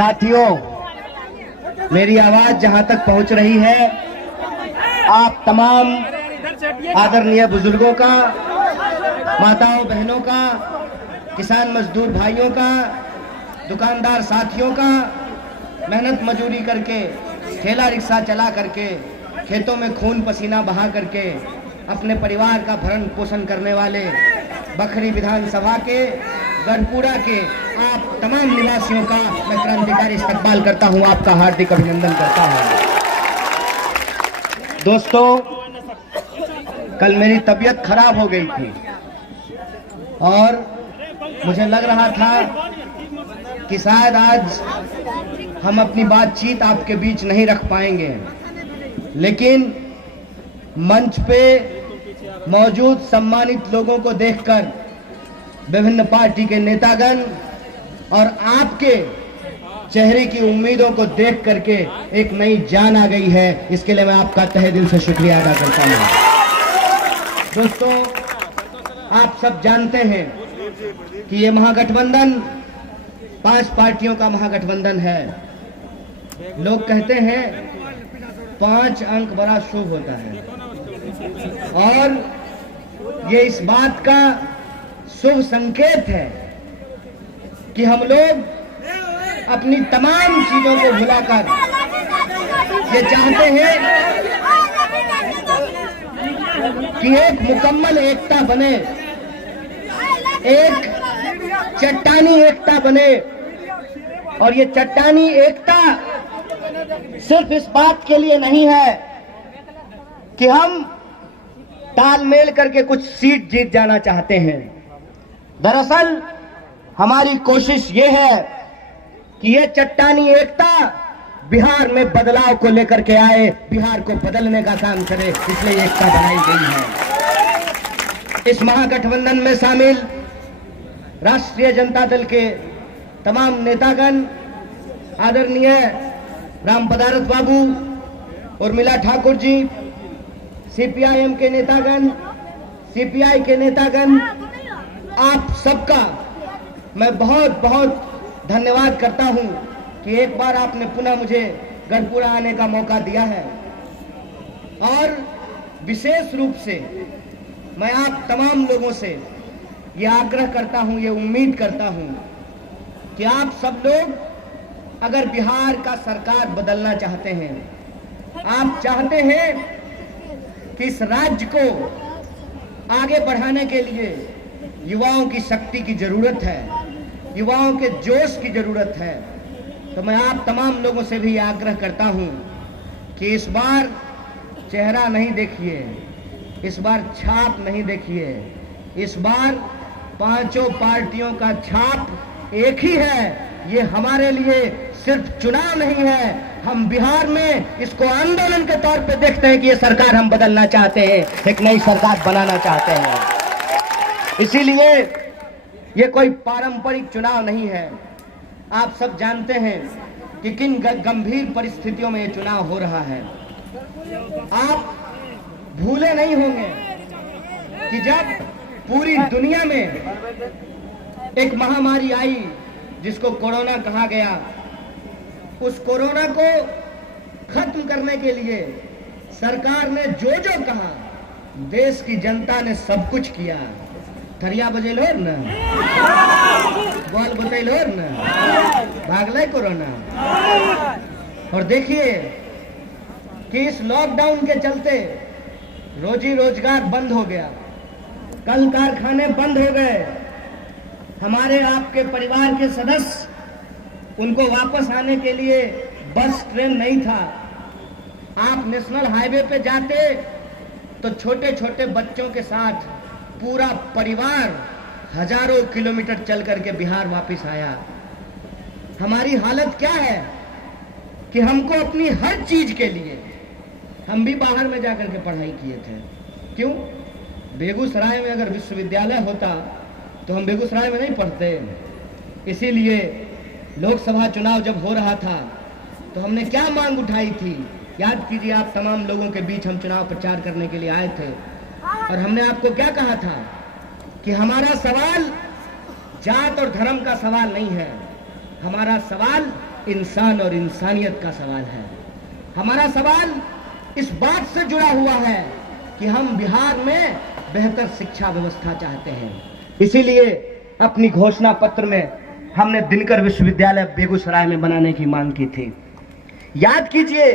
साथियों, मेरी आवाज जहां तक पहुंच रही है, आप तमाम आदरणीय बुजुर्गों का, माताओं बहनों का, किसान मजदूर भाइयों का, दुकानदार साथियों का, मेहनत मजूरी करके, ठेला रिक्शा चला करके, खेतों में खून पसीना बहा करके अपने परिवार का भरण पोषण करने वाले बखरी विधानसभा के, गढ़पुरा के आप तमाम निवासियों का मैं क्रांतिकारी इस्तकबाल करता हूं, आपका हार्दिक अभिनंदन करता हूं। दोस्तों, कल मेरी तबीयत खराब हो गई थी और मुझे लग रहा था कि शायद आज हम अपनी बातचीत आपके बीच नहीं रख पाएंगे, लेकिन मंच पे मौजूद सम्मानित लोगों को देखकर, विभिन्न पार्टी के नेतागण और आपके चेहरे की उम्मीदों को देख करके एक नई जान आ गई है। इसके लिए मैं आपका तहे दिल से शुक्रिया अदा करता हूं। दोस्तों, आप सब जानते हैं कि ये महागठबंधन 5 पार्टियों का महागठबंधन है। लोग कहते हैं 5 अंक बड़ा शुभ होता है और ये इस बात का शुभ संकेत है कि हम लोग अपनी तमाम चीजों को भुलाकर ये चाहते हैं कि एक मुकम्मल एकता बने, एक चट्टानी एकता बने। और ये चट्टानी एकता सिर्फ इस बात के लिए नहीं है कि हम तालमेल करके कुछ सीट जीत जाना चाहते हैं। दरअसल हमारी कोशिश ये है कि ये चट्टानी एकता बिहार में बदलाव को लेकर के आए, बिहार को बदलने का काम करे, इसलिए एकता बनाई गई है। इस महागठबंधन में शामिल राष्ट्रीय जनता दल के तमाम नेतागण, आदरणीय राम पदारथ बाबू, उर्मिला ठाकुर जी, सीपीआईएम के नेतागण, सीपीआई के नेतागण, आप सबका मैं बहुत बहुत धन्यवाद करता हूं कि एक बार आपने पुनः मुझे गढ़पुरा आने का मौका दिया है। और विशेष रूप से मैं आप तमाम लोगों से ये आग्रह करता हूं, ये उम्मीद करता हूं कि आप सब लोग अगर बिहार का सरकार बदलना चाहते हैं, आप चाहते हैं कि इस राज्य को आगे बढ़ाने के लिए युवाओं की शक्ति की जरूरत है, युवाओं के जोश की जरूरत है, तो मैं आप तमाम लोगों से भी आग्रह करता हूं कि इस बार चेहरा नहीं देखिए, इस बार छाप नहीं देखिए, इस बार 5 पार्टियों का छाप एक ही है। ये हमारे लिए सिर्फ चुनाव नहीं है, हम बिहार में इसको आंदोलन के तौर पे देखते हैं कि ये सरकार हम बदलना चाहते हैं, एक नई सरकार बनाना चाहते हैं। इसीलिए ये कोई पारंपरिक चुनाव नहीं है। आप सब जानते हैं कि किन गंभीर परिस्थितियों में ये चुनाव हो रहा है। आप भूले नहीं होंगे कि जब पूरी दुनिया में एक महामारी आई जिसको कोरोना कहा गया, उस कोरोना को खत्म करने के लिए सरकार ने जो जो कहा, देश की जनता ने सब कुछ किया। थरिया बजेलो न, बॉल बतैलो न, भागले कोरोना। और देखिए कि इस लॉकडाउन के चलते रोजी रोजगार बंद हो गया, कल कारखाने बंद हो गए, हमारे आपके परिवार के सदस्य, उनको वापस आने के लिए बस ट्रेन नहीं था। आप नेशनल हाईवे पे जाते तो छोटे छोटे बच्चों के साथ पूरा परिवार हजारों किलोमीटर चल करके बिहार वापस आया। हमारी हालत क्या है कि हमको अपनी हर चीज के लिए, हम भी बाहर में जाकर के पढ़ाई किए थे। क्यों? बेगूसराय में अगर विश्वविद्यालय होता तो हम बेगूसराय में नहीं पढ़ते। इसीलिए लोकसभा चुनाव जब हो रहा था तो हमने क्या मांग उठाई थी, याद कीजिए आप तमाम लोगों के बीच हम चुनाव प्रचार करने के लिए आए थे और हमने आपको क्या कहा था कि हमारा सवाल जात और धर्म का सवाल नहीं है, हमारा सवाल इंसान और इंसानियत का सवाल है। हमारा सवाल इस बात से जुड़ा हुआ है कि हम बिहार में बेहतर शिक्षा व्यवस्था चाहते हैं। इसीलिए अपनी घोषणा पत्र में हमने दिनकर विश्वविद्यालय बेगूसराय में बनाने की मांग की थी। याद कीजिए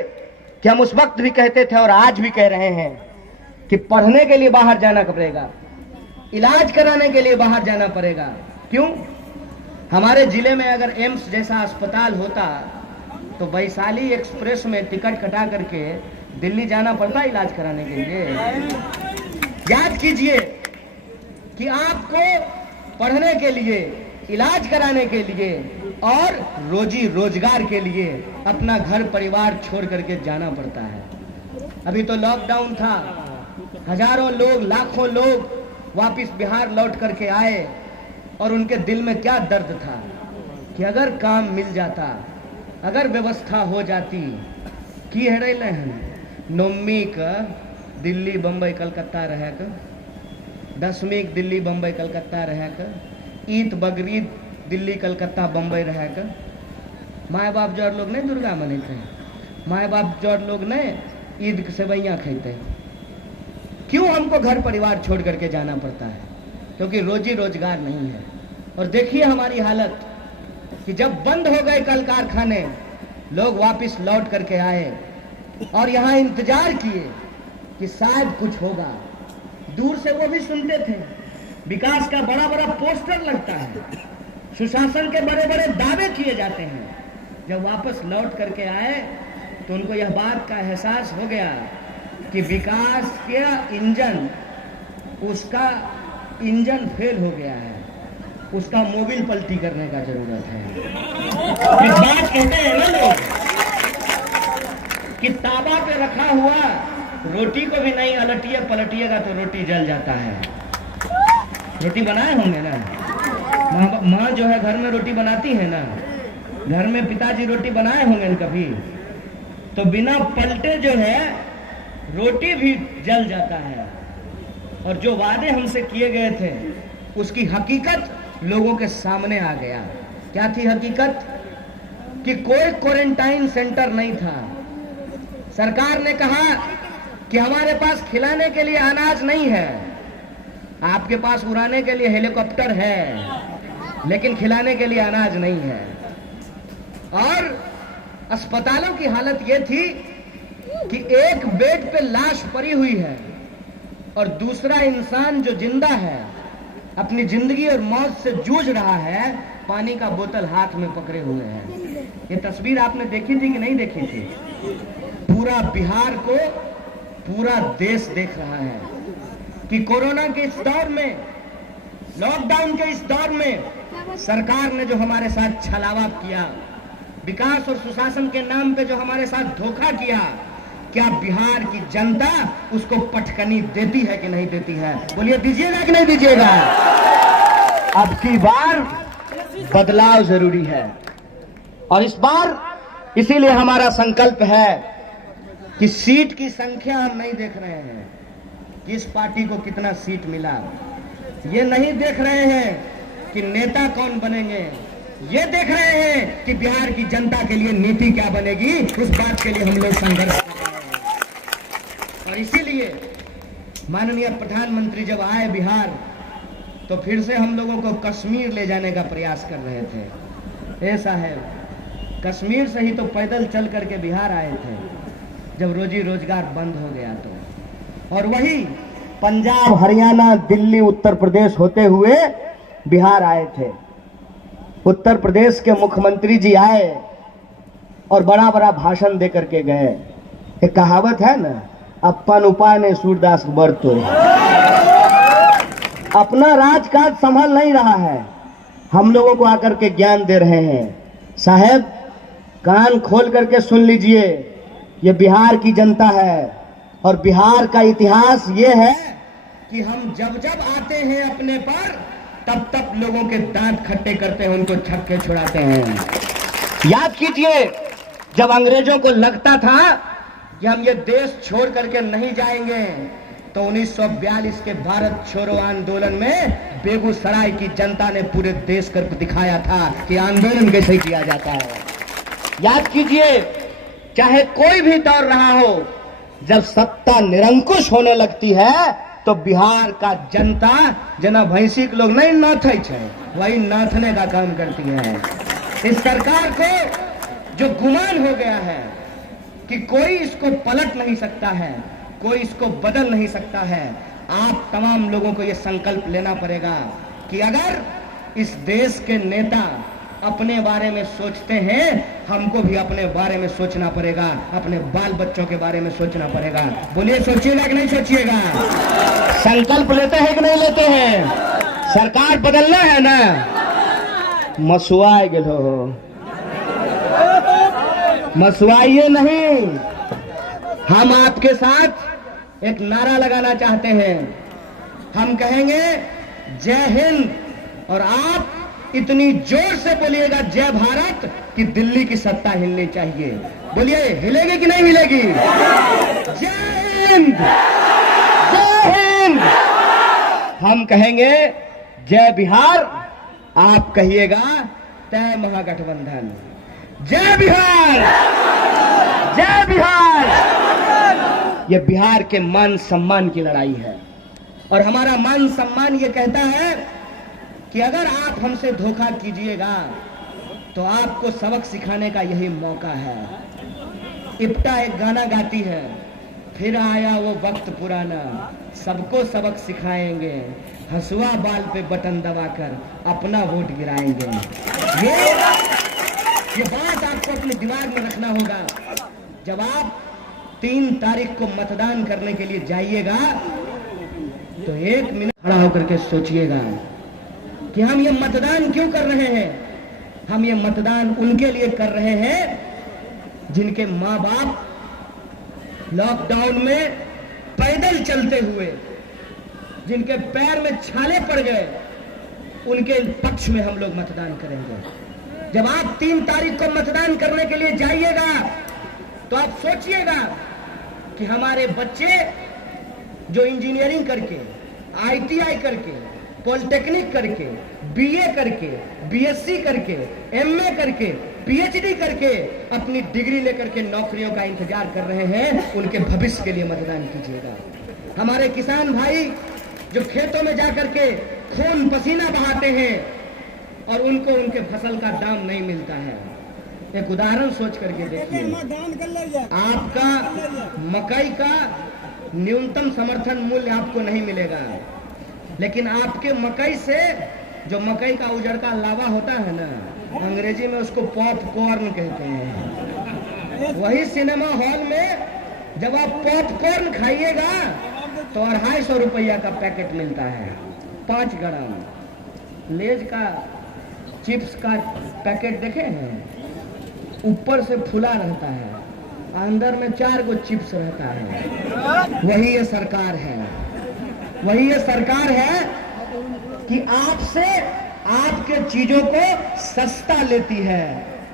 कि हम उस वक्त भी कहते थे और आज भी कह रहे हैं कि पढ़ने के लिए बाहर जाना पड़ेगा, इलाज कराने के लिए बाहर जाना पड़ेगा। क्यों? हमारे जिले में अगर एम्स जैसा अस्पताल होता तो वैशाली एक्सप्रेस में टिकट कटा करके दिल्ली जाना पड़ता इलाज कराने के लिए। याद कीजिए कि आपको पढ़ने के लिए, इलाज कराने के लिए और रोजी रोजगार के लिए अपना घर परिवार छोड़ करके जाना पड़ता है। अभी तो लॉकडाउन था, हजारों लोग, लाखों लोग वापिस बिहार लौट करके आए और उनके दिल में क्या दर्द था कि अगर काम मिल जाता, अगर व्यवस्था हो जाती की है रहे हैं। 9वीं का दिल्ली बम्बई कलकत्ता रहे का, 10वीं दिल्ली बम्बई कलकत्ता रहे का, ईद बकरीद दिल्ली कलकत्ता बम्बई रहे का। माए बाप जोड़ लोग नहीं दुर्गा मनाते हैं, माए बाप जोड़ लोग नहीं ईद से सेवैयाँ खाते हैं। क्यों हमको घर परिवार छोड़ करके जाना पड़ता है? क्योंकि रोजी रोजगार नहीं है। और देखिए हमारी हालत कि जब बंद हो गए कल कारखाने, लोग वापस लौट करके आए और यहाँ इंतजार किए कि शायद कुछ होगा। दूर से वो भी सुनते थे, विकास का बड़ा बड़ा पोस्टर लगता है, सुशासन के बड़े बड़े दावे किए जाते हैं। जब वापस लौट करके आए तो उनको यह बात का एहसास हो गया कि विकास का इंजन, उसका इंजन फेल हो गया है, उसका मोबिल पलटी करने का जरूरत है। इस बात कहते हैं ना लोग कि तावा पे रखा हुआ रोटी को भी नहीं पलटिएगा तो रोटी जल जाता है। रोटी बनाए होंगे ना, माँ जो है घर में रोटी बनाती है ना, घर में पिताजी रोटी बनाए होंगे कभी, तो बिना पलटे जो है रोटी भी जल जाता है। और जो वादे हमसे किए गए थे उसकी हकीकत लोगों के सामने आ गया। क्या थी हकीकत? कि कोई क्वारंटाइन सेंटर नहीं था। सरकार ने कहा कि हमारे पास खिलाने के लिए अनाज नहीं है, आपके पास उड़ाने के लिए हेलीकॉप्टर है, लेकिन खिलाने के लिए अनाज नहीं है। और अस्पतालों की हालत यह थी कि एक बेड पे लाश पड़ी हुई है और दूसरा इंसान जो जिंदा है अपनी जिंदगी और मौत से जूझ रहा है, पानी का बोतल हाथ में पकड़े हुए हैं। ये तस्वीर आपने देखी थी कि नहीं देखी थी? पूरा बिहार को पूरा देश देख रहा है कि कोरोना के इस दौर में, लॉकडाउन के इस दौर में सरकार ने जो हमारे साथ छलावा किया, विकास और सुशासन के नाम पे जो हमारे साथ धोखा किया, क्या बिहार की जनता उसको पटकनी देती है कि नहीं देती है? बोलिए, दीजिएगा कि नहीं दीजिएगा? अब की बार बदलाव जरूरी है और इस बार इसीलिए हमारा संकल्प है कि सीट की संख्या हम नहीं देख रहे हैं, किस पार्टी को कितना सीट मिला, ये नहीं देख रहे हैं कि नेता कौन बनेंगे, ये देख रहे हैं कि बिहार की जनता के लिए नीति क्या बनेगी। उस बात के लिए हम लोग संघर्ष कर रहे हैं। और इसीलिए माननीय प्रधानमंत्री जब आए बिहार तो फिर से हम लोगों को कश्मीर ले जाने का प्रयास कर रहे थे। ऐसा है, कश्मीर से ही तो पैदल चल करके बिहार आए थे जब रोजी रोजगार बंद हो गया तो। और वही पंजाब, हरियाणा, दिल्ली, उत्तर प्रदेश होते हुए बिहार आए थे। उत्तर प्रदेश के मुख्यमंत्री जी आए और बड़ा बड़ा भाषण दे करके गए। एक कहावत है ना, अपन उपाय ने सूरदास बरतो। अपना राजकाज संभाल नहीं रहा है, हम लोगों को आकर के ज्ञान दे रहे हैं। साहब, कान खोल करके सुन लीजिए, ये बिहार की जनता है और बिहार का इतिहास ये है कि हम जब जब आते हैं अपने पर, तब तब लोगों के दांत खट्टे करते हैं, उनको छक्के छुड़ाते हैं। याद कीजिए, जब अंग्रेजों को लगता था कि हम ये देश छोड़ करके नहीं जाएंगे, तो 1942 के भारत छोड़ो आंदोलन में बेगूसराय की जनता ने पूरे देश कर दिखाया था कि आंदोलन कैसे किया जाता है। याद कीजिए, चाहे कोई भी दौर रहा हो, जब सत्ता निरंकुश होने लगती है तो बिहार का जनता जना भैंसी के लोग नहीं नाथे छे, वही नाथने का काम करती है। इस सरकार को जो गुमान हो गया है कि कोई इसको पलट नहीं सकता है, कोई इसको बदल नहीं सकता है, आप तमाम लोगों को यह संकल्प लेना पड़ेगा कि अगर इस देश के नेता अपने बारे में सोचते हैं, हमको भी अपने बारे में सोचना पड़ेगा, अपने बाल बच्चों के बारे में सोचना पड़ेगा। बोलिए, सोचिएगा कि नहीं सोचिएगा? संकल्प लेते हैं कि नहीं लेते हैं? सरकार बदलना है ना, मसुआए गेलो हो, मसुआइए नहीं। हम आपके साथ एक नारा लगाना चाहते हैं, हम कहेंगे जय हिंद, और आप इतनी जोर से बोलिएगा जय भारत कि दिल्ली की सत्ता हिलनी चाहिए। बोलिए, हिलेगी कि नहीं हिलेगी? जय हिंद, जय हिंद। हम कहेंगे जय बिहार, आप कहिएगा तय महागठबंधन। जय बिहार, जय बिहार। यह बिहार के मान सम्मान की लड़ाई है, और हमारा मान सम्मान ये कहता है कि अगर आप हमसे धोखा कीजिएगा तो आपको सबक सिखाने का यही मौका है। इप्टा एक गाना गाती है, फिर आया वो वक्त पुराना, सबको सबक सिखाएंगे, हंसुआ बाल पे बटन दबाकर अपना वोट गिराएंगे। ये बात आपको अपने दिमाग में रखना होगा। जब आप 3 तारीख को मतदान करने के लिए जाइएगा तो 1 मिनट खड़ा होकर के सोचिएगा कि हम ये मतदान क्यों कर रहे हैं। हम ये मतदान उनके लिए कर रहे हैं जिनके माँ बाप लॉकडाउन में पैदल चलते हुए, जिनके पैर में छाले पड़ गए, उनके पक्ष में हम लोग मतदान करेंगे। जब आप 3 तारीख को मतदान करने के लिए जाइएगा तो आप सोचिएगा कि हमारे बच्चे जो इंजीनियरिंग करके, ITI करके, पॉलिटेक्निक करके, BA करके, BSc करके, MA करके, PhD करके अपनी डिग्री लेकर के नौकरियों का इंतजार कर रहे हैं, उनके भविष्य के लिए मतदान कीजिएगा। हमारे किसान भाई जो खेतों में जाकर के खून पसीना बहाते हैं और उनको उनके फसल का दाम नहीं मिलता है। एक उदाहरण सोच करके देखिए, आपका मकई का न्यूनतम समर्थन मूल्य आपको नहीं मिलेगा, लेकिन आपके मकई से जो मकई का उजड़ का लावा होता है ना, अंग्रेजी में उसको पॉपकॉर्न कहते हैं। वही सिनेमा हॉल में जब आप पॉपकॉर्न खाइएगा तो 250 रुपया का पैकेट मिलता है, 5 ग्राम। लेज का चिप्स का पैकेट देखे हैं, ऊपर से फुला रहता है, अंदर में 4 गो चिप्स रहता है। वही ये सरकार है, वही ये सरकार है कि आपसे आपके चीजों को सस्ता लेती है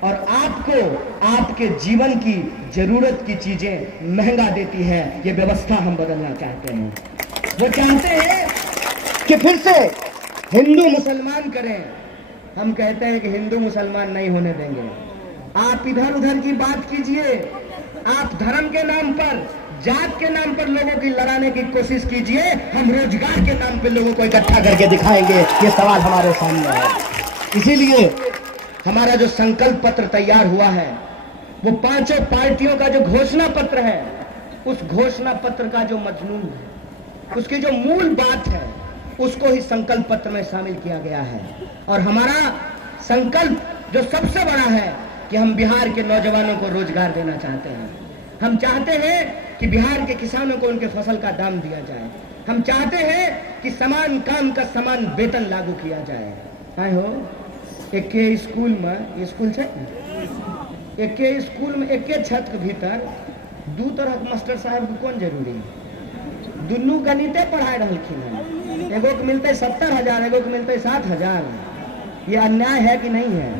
और आपको आपके जीवन की जरूरत की चीजें महंगा देती है। ये व्यवस्था हम बदलना चाहते हैं। वो चाहते हैं कि फिर से हिंदू मुसलमान करें, हम कहते हैं कि हिंदू मुसलमान नहीं होने देंगे। आप इधर उधर की बात कीजिए, आप धर्म के नाम पर, जात के नाम पर लोगों की लड़ाने की कोशिश कीजिए, हम रोजगार के नाम पर लोगों को इकट्ठा करके दिखाएंगे। ये सवाल हमारे सामने है। इसीलिए हमारा जो संकल्प पत्र तैयार हुआ है, वो 5 पार्टियों का जो घोषणा पत्र है, उस घोषणा पत्र का जो मजमून है, उसकी जो मूल बात है, उसको ही संकल्प पत्र में शामिल किया गया है। और हमारा संकल्प जो सबसे बड़ा है कि हम बिहार के नौजवानों को रोजगार देना चाहते हैं। हम चाहते हैं कि बिहार के किसानों को उनके फसल का दाम दिया जाए। हम चाहते हैं कि समान काम का समान वेतन लागू किया जाए। आए हो एक स्कूल में, स्कूल है एक स्कूल में एक छत के भीतर 2 तरह के मास्टर साहब को कौन जरूरी, दुनू गणिते पढ़ाई रहलखिन है। एगो के मिलते 70,000, एगो के मिलते 60,000। ये अन्याय है कि नहीं है?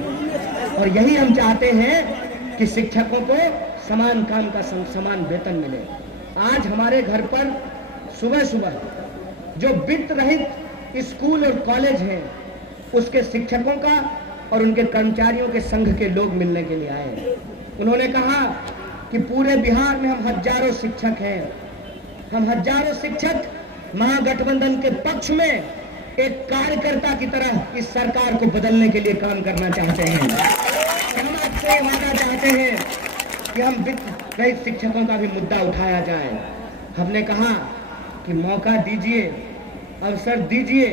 और यही हम चाहते हैं कि शिक्षकों को समान काम का समान वेतन मिले। आज हमारे घर पर सुबह सुबह जो वित्त रहित स्कूल और कॉलेज हैं, उसके शिक्षकों का और उनके कर्मचारियों के संघ के लोग मिलने के लिए आए। उन्होंने कहा कि पूरे बिहार में हम हजारों शिक्षक हैं, हम हजारों शिक्षक महागठबंधन के पक्ष में एक कार्यकर्ता की तरह इस सरकार को बदलने के लिए काम करना चाहते हैं। हम आपसे वादा चाहते हैं कि हम वित्त रहित शिक्षकों का भी मुद्दा उठाया जाए। हमने कहा कि मौका दीजिए, अवसर दीजिए,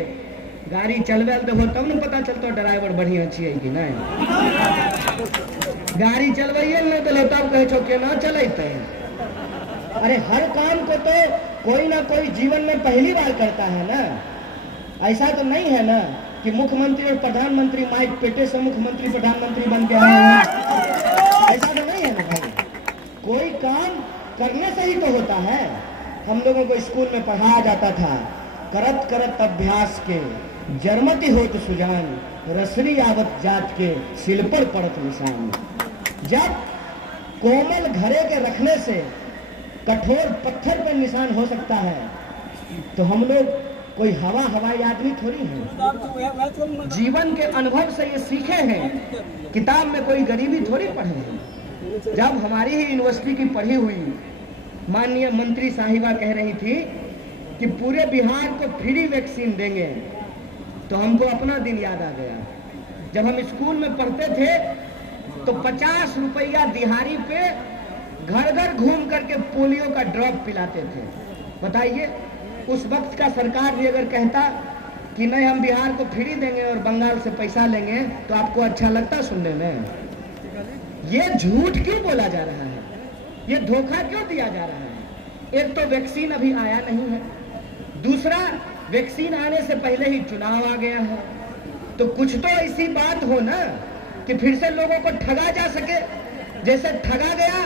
गाड़ी चलवे देहो तब न पता चलता ड्राइवर बढ़िया अच्छी कि नहीं। गाड़ी चलवाइए नहीं तो तब कहे छो केना चलते। अरे हर काम को तो कोई ना कोई जीवन में पहली बार करता है ना। ऐसा तो नहीं है ना कि मुख्यमंत्री और प्रधानमंत्री माइक पेटे से मुख्यमंत्री प्रधानमंत्री बन के आए। ऐसा तो नहीं है ना भाई, कोई काम करने से ही तो होता है। हम लोगों को स्कूल में पढ़ाया जाता था, करत करत अभ्यास के जरमति होत सुजान, रसरी आवत जात के सिल पर पड़त निशान। जब कोमल घरे के रखने से कठोर पत्थर पर निशान हो सकता है तो हम लोग कोई हवाई आदमी थोड़ी है। जीवन के अनुभव से ये सीखे हैं, किताब में कोई गरीबी थोड़ी पढ़े हैं। जब हमारी ही यूनिवर्सिटी की पढ़ी हुई माननीय मंत्री साहिबा कह रही थी कि पूरे बिहार को फ्री वैक्सीन देंगे, तो हमको अपना दिन याद आ गया। जब हम स्कूल में पढ़ते थे तो 50 रुपया दिहाड़ी पे घर घर घूम करके पोलियो का ड्रॉप पिलाते थे। बताइए, उस वक्त का सरकार भी अगर कहता कि नहीं हम बिहार को फ्री देंगे और बंगाल से पैसा लेंगे तो आपको अच्छा लगता सुनने में? ये झूठ क्यों बोला जा रहा है, ये धोखा क्यों दिया जा रहा है? एक तो वैक्सीन अभी आया नहीं है, दूसरा वैक्सीन आने से पहले ही चुनाव आ गया है। तो कुछ तो ऐसी बात हो ना कि फिर से लोगों को ठगा जा सके। जैसे ठगा गया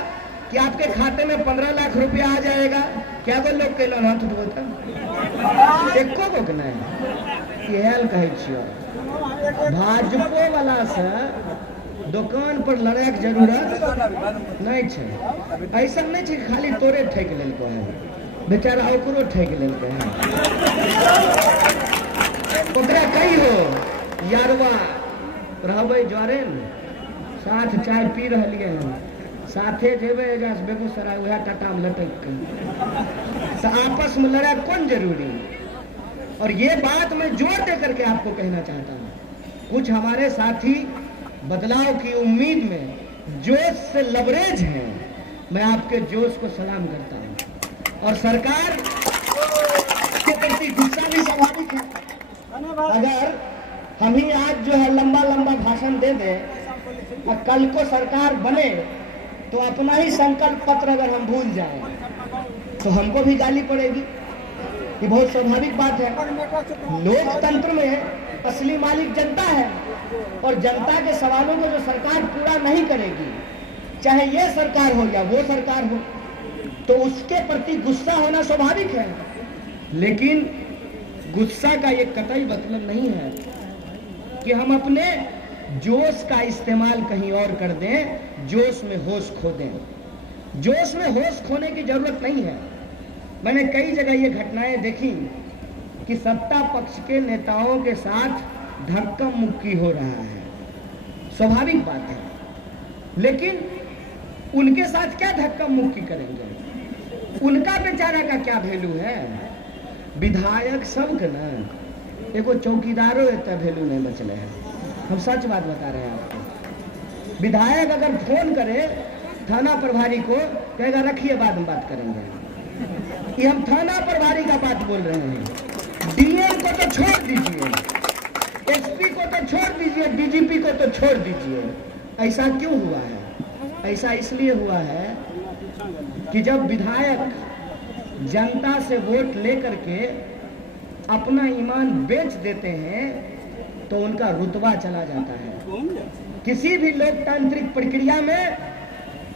कि आपके खाते में 15 लाख रुपया आ जाएगा, क्या कोई लोग के लोन हाथ उठबोता एको को के नहीं। इहल कहे छियो भाजपो वाला से दुकान पर लड़ाई के जरूरत नहीं है। ऐसा नहीं है खाली तोरे ठेक लेलको है, बेचारा ओकरो ठेक लेलको है। ओकरा कही हो यारवा रहबै ज्वारे साथ चाय पी रहलिए हैं, साथे जेबे एजा से बेगूसराय वह टाटा में लटक के आपस में लड़ा कौन जरूरी। और ये बात मैं जोर दे करके आपको कहना चाहता हूँ, कुछ हमारे साथी बदलाव की उम्मीद में जोश से लबरेज हैं। मैं आपके जोश को सलाम करता हूँ और सरकार के प्रति गुस्सा भी स्वाभाविक है। अगर हम ही आज जो है लंबा लंबा भाषण दे दें और कल को सरकार बने तो अपना ही संकल्प पत्र अगर हम भूल जाएं तो हमको भी गाली पड़ेगी। ये बहुत स्वाभाविक बात है। लोकतंत्र में असली मालिक जनता है और जनता के सवालों को जो सरकार पूरा नहीं करेगी, चाहे ये सरकार हो या वो सरकार हो, तो उसके प्रति गुस्सा होना स्वाभाविक है। लेकिन गुस्सा का ये कतई मतलब नहीं है कि हम अपने जोश का इस्तेमाल कहीं और कर दें, जोश में होश खो दें। जोश में होश खोने की जरूरत नहीं है। मैंने कई जगह ये घटनाएं देखी कि सत्ता पक्ष के नेताओं के साथ धक्का मुक्की हो रहा है, स्वाभाविक बात है। लेकिन उनके साथ क्या धक्का मुक्की करेंगे? उनका बेचारा का क्या वैल्यू है? विधायक सबके ना, एगो चौकीदारों इतना वैल्यू नहीं बचले है। हम सच बात बता रहे हैं आपको। विधायक अगर फोन करे थाना प्रभारी को, कहेगा रखिए बाद में बात करेंगे। ये हम थाना प्रभारी का बात बोल रहे हैं। डीएम को तो छोड़ दीजिए, एसपी को तो छोड़ दीजिए, डीजीपी को तो छोड़ दीजिए। ऐसा क्यों हुआ है? ऐसा इसलिए हुआ है कि जब विधायक जनता से वोट लेकर के अपना ईमान बेच देते हैं तो उनका रुतबा चला जाता है। किसी भी लोकतांत्रिक प्रक्रिया में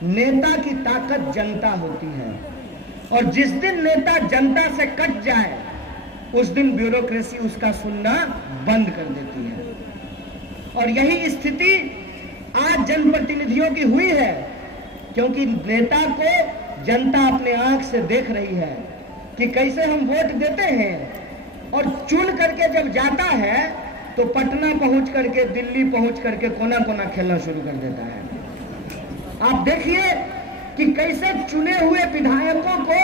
नेता की ताकत जनता होती है और जिस दिन नेता जनता से कट जाए उस दिन ब्यूरोक्रेसी उसका सुनना बंद कर देती है। और यही स्थिति आज जनप्रतिनिधियों की हुई है, क्योंकि नेता को जनता अपने आंख से देख रही है कि कैसे हम वोट देते हैं और चुन करके जब जाता है तो पटना पहुंच करके, दिल्ली पहुंच करके कोना कोना खेलना शुरू कर देता है। आप देखिए कि कैसे चुने हुए विधायकों को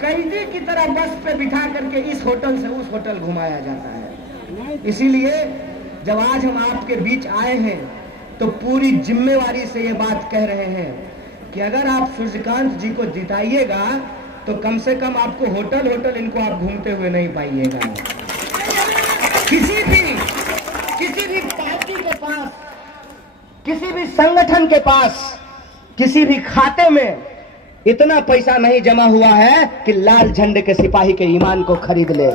कैदी की तरह बस पे बिठा करके इस होटल से उस होटल घुमाया जाता है। इसीलिए जब आज हम आपके बीच आए हैं तो पूरी जिम्मेवारी से ये बात कह रहे हैं कि अगर आप सूर्यकांत जी को जिताइएगा तो कम से कम आपको होटल होटल इनको आप घूमते हुए नहीं पाइएगा। किसी भी पार्टी के पास, किसी भी संगठन के पास, किसी भी खाते में इतना पैसा नहीं जमा हुआ है कि लाल झंडे के सिपाही के ईमान को खरीद ले।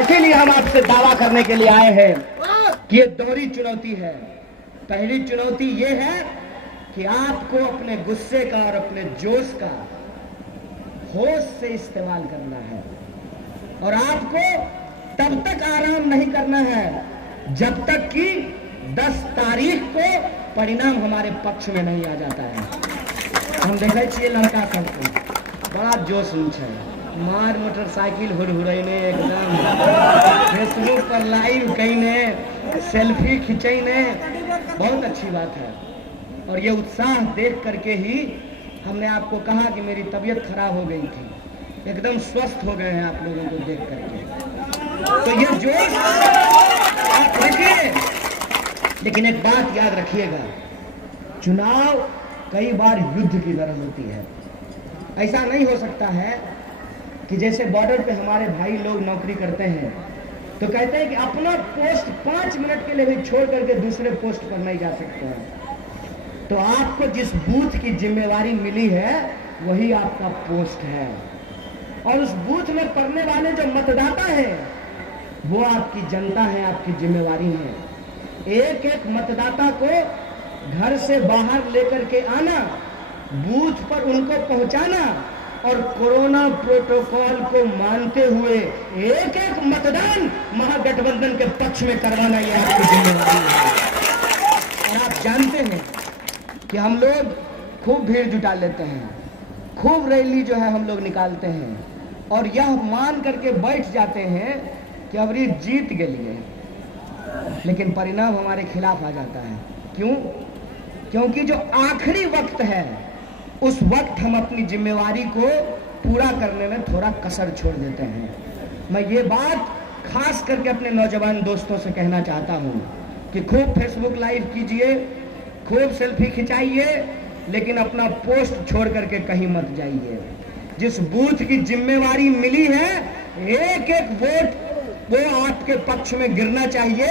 इसीलिए हम आपसे दावा करने के लिए आए हैं कि ये दोहरी चुनौती है। पहली चुनौती ये है कि आपको अपने गुस्से का और अपने जोश का होश से इस्तेमाल करना है, और आपको तब तक आराम नहीं करना है जब तक कि 10 तारीख को परिणाम हमारे पक्ष में नहीं आ जाता है। हम देखे छिए लड़का सबको बड़ा जोश है, मार मोटरसाइकिल हुरहुरैने, एकदम फेसबुक पर लाइव कईने, सेल्फी खिंचैने, बहुत अच्छी बात है। और ये उत्साह देख करके ही हमने आपको कहा कि मेरी तबीयत खराब हो गई थी, एकदम स्वस्थ हो गए हैं आप लोगों को देख करके। तो ये जोश आप रखिए, लेकिन एक बात याद रखिएगा, चुनाव कई बार युद्ध की तरह होती है। ऐसा नहीं हो सकता है कि जैसे बॉर्डर पे हमारे भाई लोग नौकरी करते हैं तो कहते हैं कि अपना पोस्ट 5 मिनट के लिए भी छोड़ करके दूसरे पोस्ट पर नहीं जा सकते हैं। तो आपको जिस बूथ की जिम्मेवारी मिली है वही आपका पोस्ट है, और उस बूथ में पढ़ने वाले जो मतदाता हैं वो आपकी जनता है, आपकी जिम्मेवारी है। एक एक मतदाता को घर से बाहर लेकर के आना, बूथ पर उनको पहुंचाना और कोरोना प्रोटोकॉल को मानते हुए एक एक मतदान महागठबंधन के पक्ष में करवाना, यह आपकी जिम्मेवारी है। और आप जानते हैं कि हम लोग खूब भीड़ जुटा लेते हैं, खूब रैली जो है हम लोग निकालते हैं, और यह मान करके बैठ जाते हैं कि अब ये जीत गए, लेकिन परिणाम हमारे खिलाफ आ जाता है। क्यों? क्योंकि जो आखिरी वक्त है उस वक्त हम अपनी जिम्मेवारी को पूरा करने में थोड़ा कसर छोड़ देते हैं। मैं ये बात खास करके अपने नौजवान दोस्तों से कहना चाहता हूँ कि खूब फेसबुक लाइव कीजिए, खूब सेल्फी खिंचाइए, लेकिन अपना पोस्ट छोड़ करके कहीं मत जाइए। जिस बूथ की जिम्मेवारी मिली है एक एक वोट वो आपके पक्ष में गिरना चाहिए,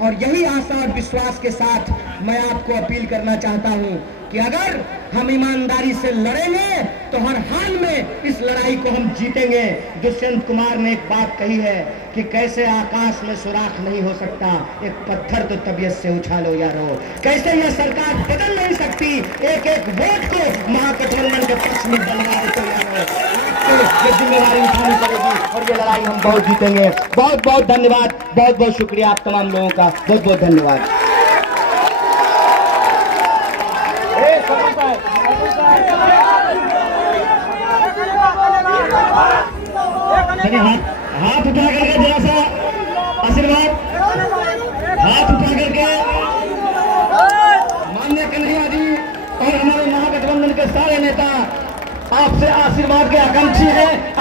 और यही आशा और विश्वास के साथ मैं आपको अपील करना चाहता हूं कि अगर हम ईमानदारी से लड़ेंगे तो हर हाल में इस लड़ाई को हम जीतेंगे। दुष्यंत कुमार ने एक बात कही है कि कैसे आकाश में सुराख नहीं हो सकता, एक पत्थर तो तबीयत से उछालो यारो। कैसे यह सरकार बदल नहीं सकती, एक एक वोट को महागठबंधन के पक्ष में डलवाए तो यारो। ये जिम्मेवारी उठानी पड़ेगी और ये लड़ाई हम बहुत जीतेंगे। बहुत बहुत धन्यवाद, बहुत बहुत शुक्रिया आप तमाम लोगों का, बहुत बहुत धन्यवाद। हाथ उठा करके जरा सा आशीर्वाद, हाथ उठा करके माननीय कन्हैया जी और हमारे महागठबंधन के सारे नेता आपसे आशीर्वाद के आकांक्षी हैं।